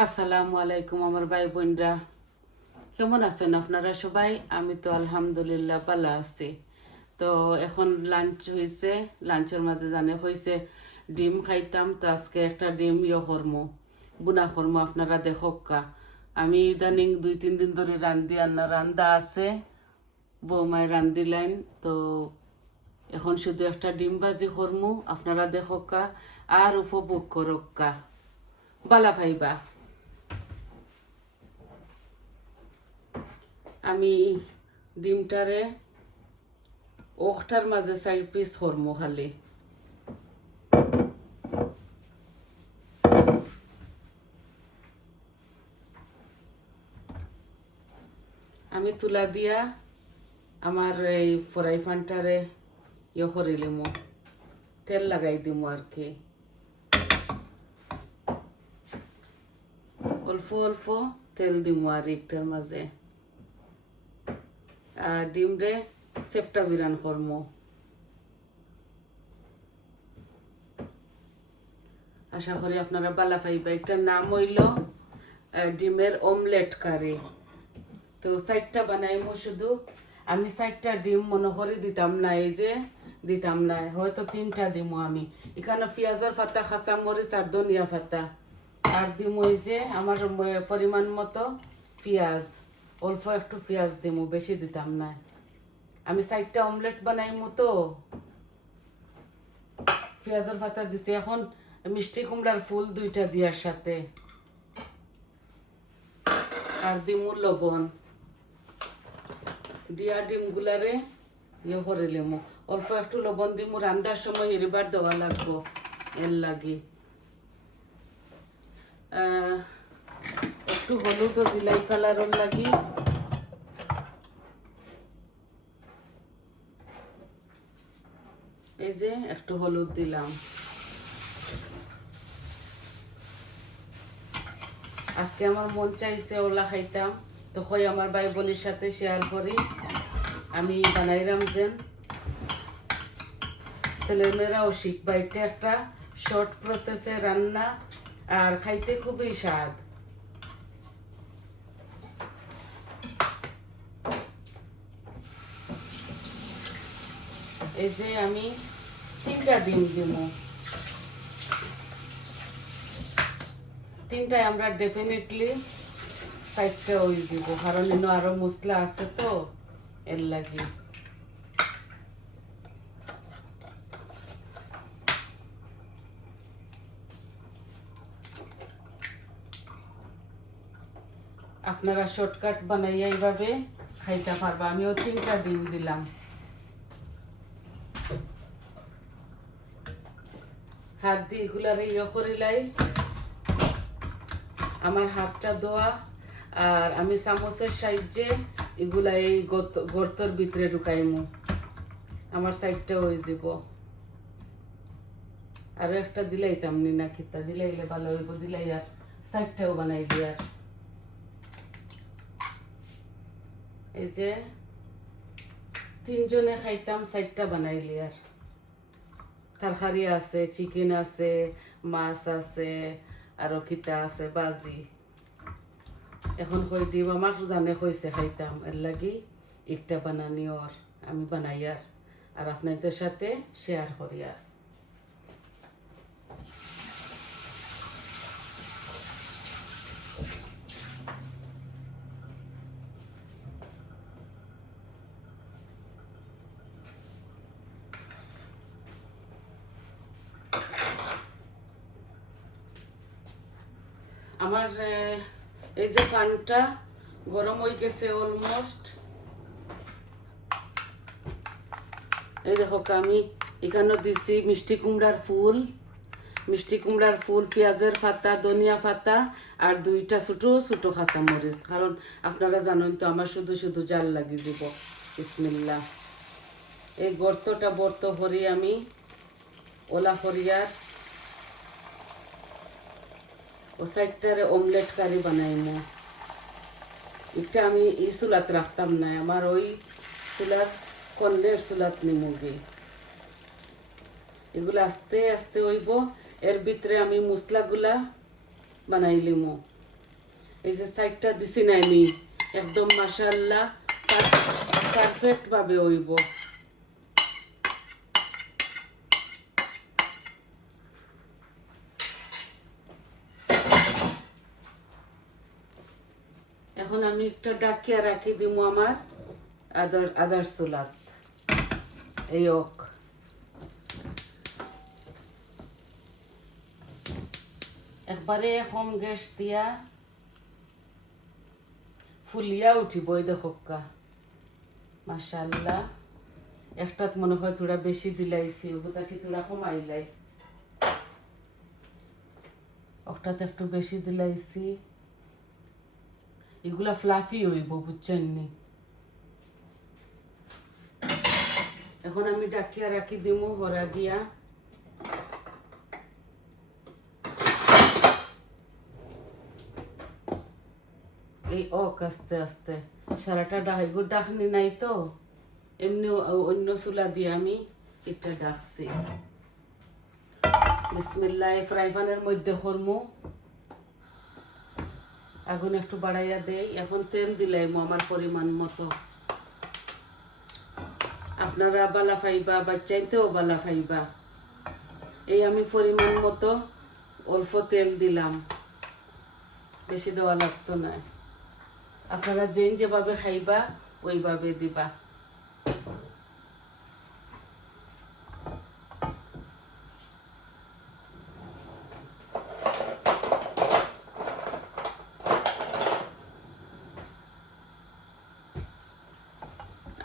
আসসালামু আলাইকুম আমার ভাই বোনরা, কেমন আছেন আপনারা সবাই? আমি তো আলহামদুলিল্লাহ ভালো আছি। তো এখন লাঞ্চ হয়েছে, লাঞ্চের মাঝে জানে হয়েছে ডিম খাইতাম, তো আজকে একটা ডিম করমো, বুনা করমো, আপনারা দেখোকা। আমি ইদানিং 2-3 দিন ধরে রান্ধি, আর না রান্দা আছে, বৌমায় রান্ধিলেন। তো এখন শুধু একটা ডিম ভাজি করমু, আপনারা দেখোকা আর উপভোগ করোকা, বালা ভাইবা। আমি ডিমটারে ওখটার মাঝে 4 পিস করমু খালি। আমি তুলা দিয়া আমার এই ফ্রাই প্যানটারে করে লিমু, তেল লাগাই দিমু আর কি। অল্প অল্প তেল দিমু আর একটার মাঝে, আর ডিম রে সেপটা বিরান করমু। আশা করি আপনারা বালা পাইবা। এটার নাম হইল ডিমের অমলেট কারি। তো 4টা বানাইমু শুধু। আমি 4টা ডিম মনে করে দিতাম না, এই যে দিতাম না, হয়তো 3টা দিমু আমি। এখানে পেঁয়াজের পাতা, খাসা মরিচ আর ধনিয়া পাতা, আর দিমু এই যে আমার পরিমাণ মতো পেঁয়াজ, অল্প একটু পেঁয়াজ দিমু, বেশি দিতাম না। আমি 4টা অমলেট বানাইমু, তো পেঁয়াজের পাতা দিছি। এখন মিষ্টি কুমড়ার ফুল 2টা দিয়ার সাথে, আর দিমু লবণ দিয়া ডিমগুলারে করে লিমু। অল্প একটু লবণ দিমু, রান্নার সময় হিরিবার দেওয়া লাগবো, এর লাগি। একটু হলুদও দিলাই কালারের লাগি। এই যে একটু হলুদ দিলাম। আজকে আমার মন চাইছে ওলা খাইতাম, তো কই আমার ভাই বোনের সাথে শেয়ার করি। আমি বানাইলাম যেন ছেলেমেয়েরাও শিখবা। এটা একটা শর্ট প্রসেসে রান্না, আর খাইতে খুবই স্বাদ। এই যে আমি 3টা ডিম দিব, 3টায় আমরা ডেফিনেটলি 4টা হয়ে দিব, কারণ এনে আরো মশলা আছে, তো এর লাগি। আপনারা শর্টকাট বানাইয়া এইভাবে খাইতে পারবা। আমিও 3টা ডিম দিলাম। হাত দিয়ে এগুলারে করিলাই, আমার হাতটা ধোয়া, আর আমি চামচের সাহায্যে এগুলা এই গর্তর ভিতরে ঢুকাইমু। আমার 4টা হয়ে যাব। আরো একটা দিলাইতাম নি, না খিতা দিলাইলে ভালো হইব, দিলাই আর 4টাও বানাই দিয়ার। এই যে 3জনে খাইতাম, 4টা বানাইলি। আর তরকারি আছে, চিকেন আছে, মাছ আছে, আরো খিতা আছে বাজি। এখন কই ডিম আমার জানে কইছে খাইতাম, এর লাগি একটা বানানি আর আমি বানাই আর আপনাদের সাথে শেয়ার করি। আর আমার এই যে পানটা গরম হয়ে গেছে অলমোস্ট। এই দেখো আমি এখানে দিছি মিষ্টি কুমড়ার ফুল, পেঁয়াজের পাতা, ধনিয়া পাতা, আর 2টা ছোটো ছোটো কাঁচা মরিচ, কারণ আপনারা জানেন তো আমার শুধু শুধু জাল লাগি যাব। বিসমিল্লাহ। এই গর্তটা বর্ত ভরি আমি ওলা করিয়ার ও 4টারে অমলেট কারি বানাইমু। এটা আমি এই চুলাত রাখতাম না, আমার ওই চুলাত কন্নের চুলাত নিমুগে। এগুলো আস্তে আস্তে হইব। এর ভিতরে আমি মশলাগুলা বানাই লিমু। এই যে সাইডটা দিছি না আমি একদম মাশাআল্লাহ পারফেক্ট ভাবে হইব। এখন আমি একটা ডাকিয়া রাখি দিব আমার আদার চুলাত এই ওক একবারে কম গ্যাস দিয়া ফুলিয়া উঠিব। এই দেখোকা মাশাআল্লাহ একটাত মনে হয় তোরা বেশি দিলাইছি ওটা কি তোরা কমাইলাই একটাতে একটু বেশি দিলাইছি এগুলা ফ্লাফি হইব বুঝছেন নি। এখন আমি ডাকিয়া রাখি দিমু হরা দিয়া এই ওক আস্তে আস্তে সারাটা ডাকাইগো ডাকনি নাই তো এমনি অন্য চুলা দিয়ে আমি একটা ডাকছি। বিসমিল্লাহ ফ্রাই প্যানের মধ্যে করমু আগুন একটু বাড়াইয়া দেই। এখন তেল দিলাম আমার পরিমাণ মতো আপনারা বালা ফাইবা বাচ্চাইতেও বালা ফাইবা। এই আমি পরিমাণ মতো অল্প তেল দিলাম বেশি দেওয়া লাগতো না। আপনারা যেভাবে খাইবা ওইভাবে দিবা।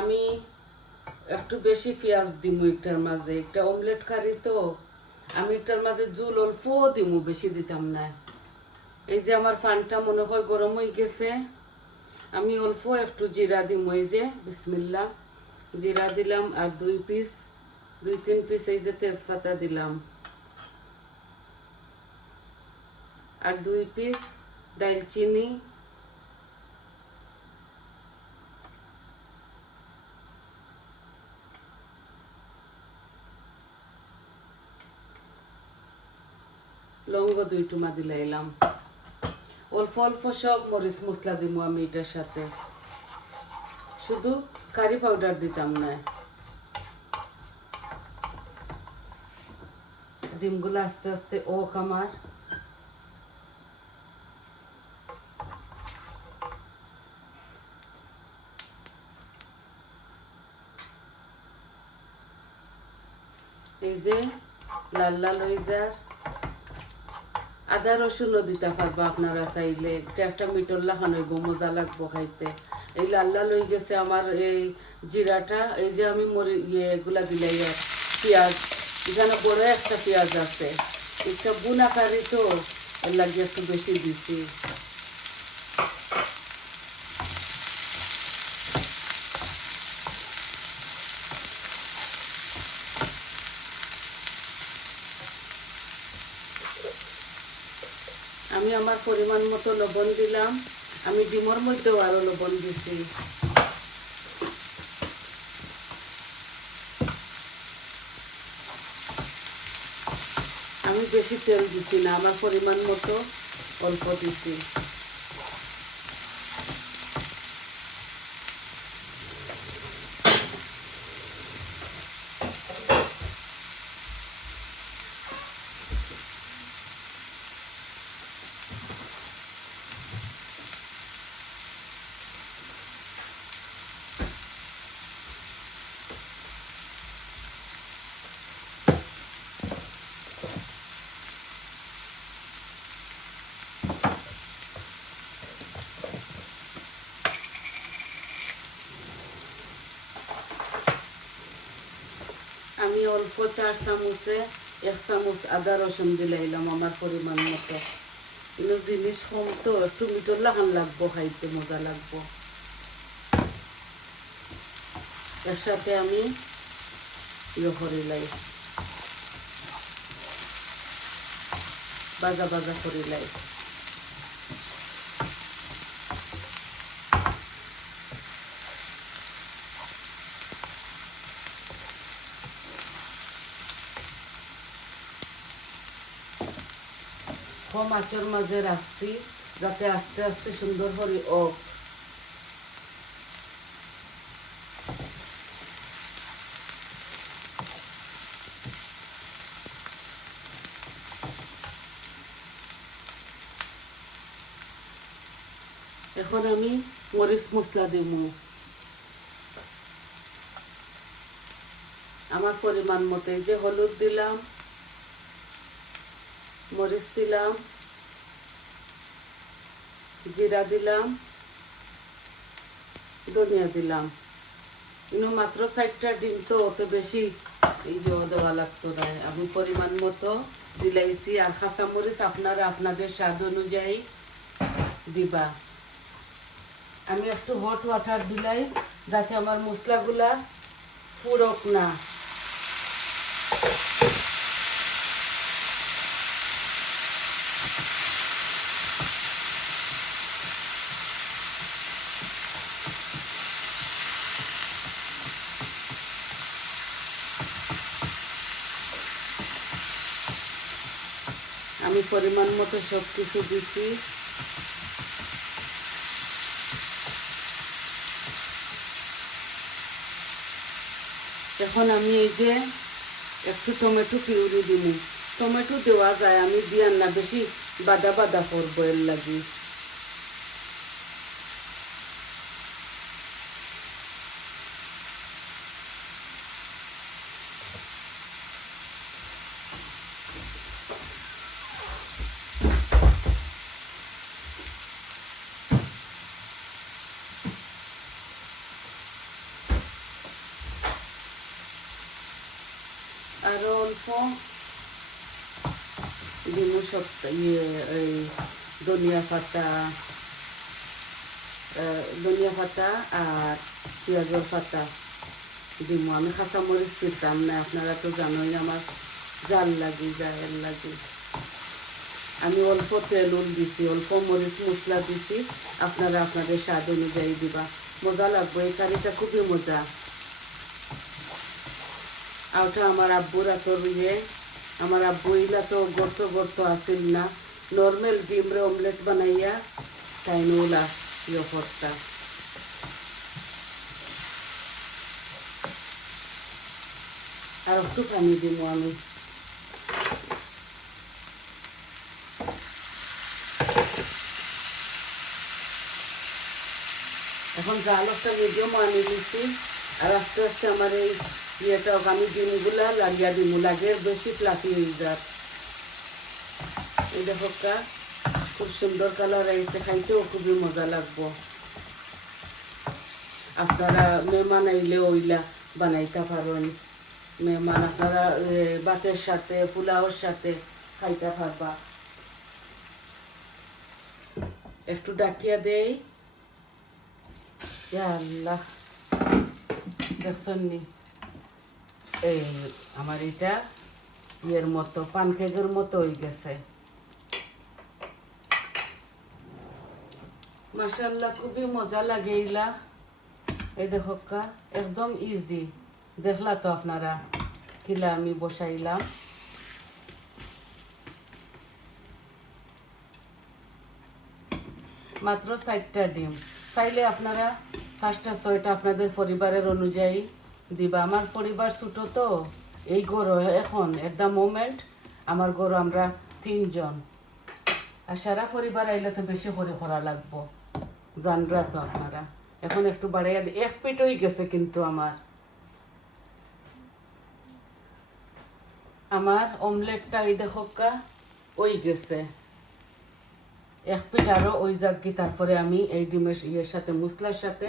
আমি একটু বেশি পেঁয়াজ দিমু একটার মাঝে একটা অমলেট কারি তো আমি একটার মাঝে জুল অল্প দিমু বেশি দিতাম না। এই যে আমার ফানটা মনে হয় গরম হয়ে গেছে আমি অল্প একটু জিরা দিমু। এই যে বিসমিল্লাহ জিরা দিলাম আর 2-3 পিস এই যে তেজপাতা দিলাম আর 2 পিস দারচিনি লবঙ্গ 2 টুমা দিলাইলাম অল্প অল্প সব মরিচ মশলা দিমু আমি এটার সাথে শুধু কারি পাউডার দিতাম না। ডিমগুলো আস্তে আস্তে ওক আমার এই যে লাল লাল হয়ে যায়। আদা রসুনও দিতে পারবো আপনারা চাইলে এটা একটা মিটর লাখান হইব মজা লাগবো খাইতে। এই লাল লাল হয়ে গেছে আমার এই জিরাটা। এই যে আমি এগুলা দিলাই পেঁয়াজ এখানে বড় একটা পেঁয়াজ আছে একটা বুনা কারি তো এর লাগে একটু বেশি দিছি। আমি আমার পরিমাণ মতো লবণ দিলাম। আমি ডিমর মধ্যেও আরো লবণ দিছি। আমি বেশি তেল দিছি না আমার পরিমাণ মতো অল্প দিছি। আমি অল্প 4 চামচে 1 চামচ আদা রসুন দিলাইলাম আমার পরিমাণ মতো। কিন্তু জিনিস কম তো একটু মিটর লাগান লাগবো খাইতে মজা লাগবো। এর সাথে আমি করিলাই বাজা বাজা করিলাই। কম আঁচের মাঝে রাখছি যাতে আস্তে আস্তে সুন্দর করে এখন আমি মরিচ মশলা দেব আমার পরিমাণ মতো। যে হলুদ দিলাম, মরিচ দিলাম, জিরা দিলাম, ধনিয়া দিলাম। মাত্র 4টা ডিম, তো অত বেশি দেওয়া লাগতো না। আমি পরিমাণ মতো দিলাইছি। আর কাঁচামরিচ আপনারা আপনাদের স্বাদ অনুযায়ী দিবা। আমি একটু হট ওয়াটার দিলাই যাতে আমার মশলাগুলা পুড়ক না। আমি পরিমাণ মতো সব কিছু দিছি। এখন আমি এই যে একটু টমেটো পিউরি দিব। টমেটো দেওয়া যায়, আমি দিয়ার না, বেশি বাদা বাদা করবো এর লাগি। আরো অল্প দিব সব এই ধনিয়া পাতা আর পেঁয়াজের পাতা দিব। আমি কাঁচামরিচ দিতাম না, আপনারা তো জানোই আমার জাল লাগি যায় এর লাগি। আমি অল্প তেল দিছি, অল্প মরিচ মশলা দিছি। আপনারা আপনাদের স্বাদ অনুযায়ী দিবা। মজা লাগবে, এই কারিটা খুবই মজা। আর ওটা আমার আব্বুর আতর আমার আব্বু ইলা তো গর্ত গর্ত আসিল না, নর্মাল ডিমরে অমলেট বানাইয়া তাই নোলা ইয়ফরটা। আর একটু পানি দিব আমি। এখন জাল একটা মিডিয়াম আনি দিচ্ছি। আর আস্তে আস্তে আমার এই ইয়েটা আমি ডিমগুলা লাগিয়ে দিব, লাগে বেশি ফ্লাফি হয়ে যাক। এই দেখো খুব সুন্দর কালার আইছে, খাইতেও খুবই মজা লাগবো। আপনারা মেহমান আইলে ওইলা বানাইতে পারেন। মেহমান আপনারা ভাতের সাথে পোলাওর সাথে খাইতে পারবা। একটু ডাকিয়া দেই। আল্লাহ, দেখছেন নি এই আমার এটা ইয়ের মতো পানকেকের মতো হয়ে গেছে। মাশাআল্লাহ, খুবই মজা লাগে এইলা। এই দেখো একদম ইজি। দেখলা তো আপনারা কিলা আমি বসাইলাম। মাত্র 4টা ডিম। চাইলে আপনারা 5টা 6টা আপনাদের পরিবারের অনুযায়ী দিবা। আমার পরিবার ছোট তো, এই গরু এখন এট দ্য মোমেন্ট আমার গরু আমরা 3 জন। আর সারা পরিবার আইলে তো বেশি করে করা লাগবো, জানরা তো আপনারা। এখন একটু বাড়াইয়া দিই। 1 পিট হয়ে গেছে কিন্তু আমার অমলেটটা এই দেখো ওই গেছে। 1 পিট আরো ওই যাক কি, তারপরে আমি এই ডিমের ইয়ের সাথে মশলার সাথে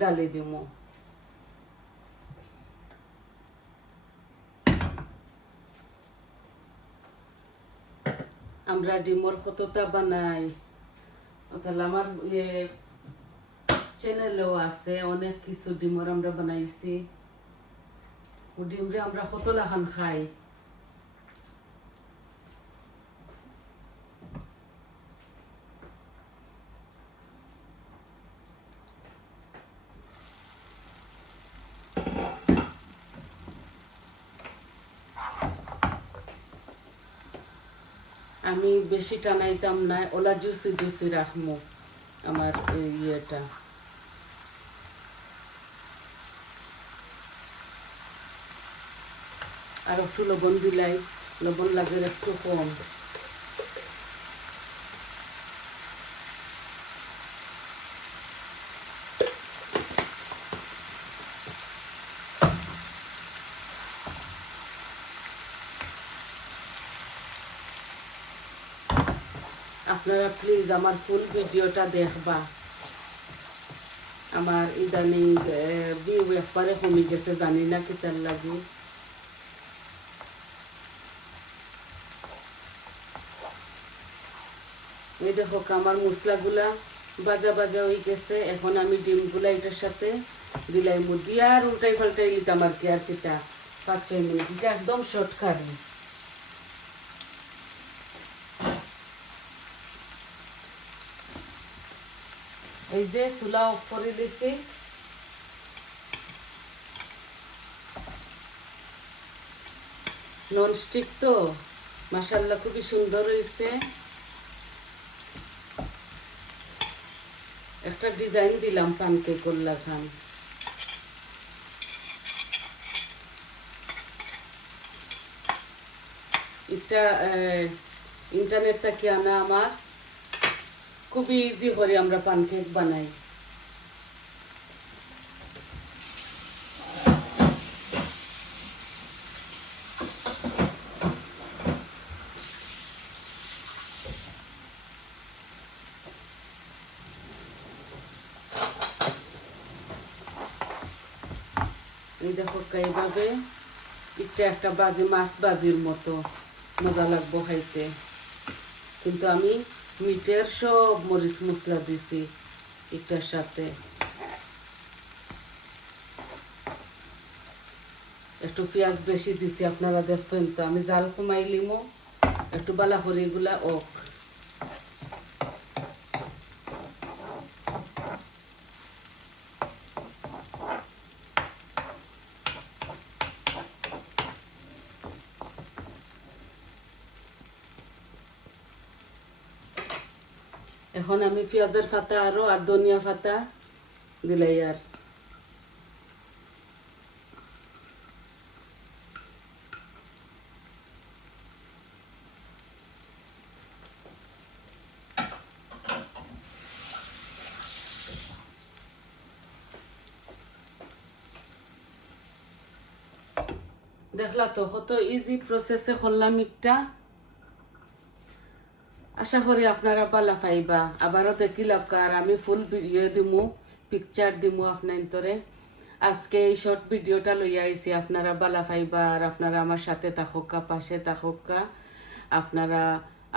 ডালি দিব। আমরা ডিমর কতটা বানাই, তাহলে আমার চ্যানেলেও আছে অনেক কিছু ডিমর আমরা বানাইছি। ডিমরে আমরা কত লাখান খাই। আমি বেশি টানাইতাম না, ওলা জুসি জুসি রাখমু আমার এই ইয়েটা। আর একটু লবণ দিলাই, লবণ লাগে একটু কম। আপনারা প্লিজ আমার ফুল ভিডিওটা দেখবা। আমার ইদানিং ভিউ একবারে কমে গেছে, জানি না কি তার লাগে। এই দেখো আমার মশলাগুলা বাজা বাজা হয়ে গেছে। এখন আমি ডিমগুলা এটার সাথে দিলাই, মুদি আর উল্টাই পাল্টাই দিতাম আর কি, আর কিটা 5-6 মিনিট। এটা একদম শর্ট কারি। এই যে চুলা অফ করে দিছি। ননস্টিক তো মাশাআল্লাহ খুবই সুন্দর হয়েছে। একটা ডিজাইন দিলাম পানকেক করলা খান। এটা ইন্টারনেট থেকে আনা, আমার খুবই ইজি করে আমরা পানকেক বানাই। এই দেখো এইভাবে এটা একটা বাজি, মাছ বাজির মতো মজা লাগবো খাইতে। কিন্তু আমি মিটের সব মরিচ মশলা দিছি এটার সাথে। একটু পেঁয়াজ বেশি দিছি, আপনারা দেখছেন তো। আমি জাল কমাই লিমো একটু বালা করে এগুলা ওক। এখন আমি পেঁয়াজের পাতা আর ধনিয়া পাতা দিলাই। আর দেখলা তো কত ইজি প্রসেসে করলাম একটা। আশা করি আপনারা ভালো পাইবা। আবারও দেখি আর আমি ফুল ভিডিও দিমু, পিকচার দিমু আপনার। আজকে এই শর্ট ভিডিওটা লইয়া আইছি, আপনারা ভালো পাইবা। আর আপনারা আমার সাথে থাকুকা, পাশে থাকুকা। আপনারা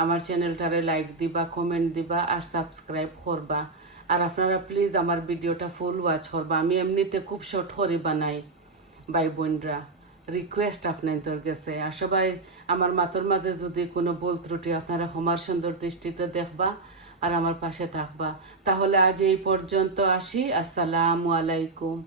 আমার চ্যানেলটারে লাইক দিবা, কমেন্ট দিবা আর সাবস্ক্রাইব করবা। আর আপনারা প্লিজ আমার ভিডিওটা ফুল ওয়াচ করবা। আমি এমনিতে খুব শর্ট করে বানাই ভাই বোনরা, রিকোয়েস্ট আপনাদের কাছে। আর সবাই আমার মাতর মাঝে যদি কোনো ভুল ত্রুটি আপনারা ক্ষমার সুন্দর দৃষ্টিতে দেখবা আর আমার পাশে থাকবা। তাহলে আজ এই পর্যন্ত আসি। আসসালামু আলাইকুম।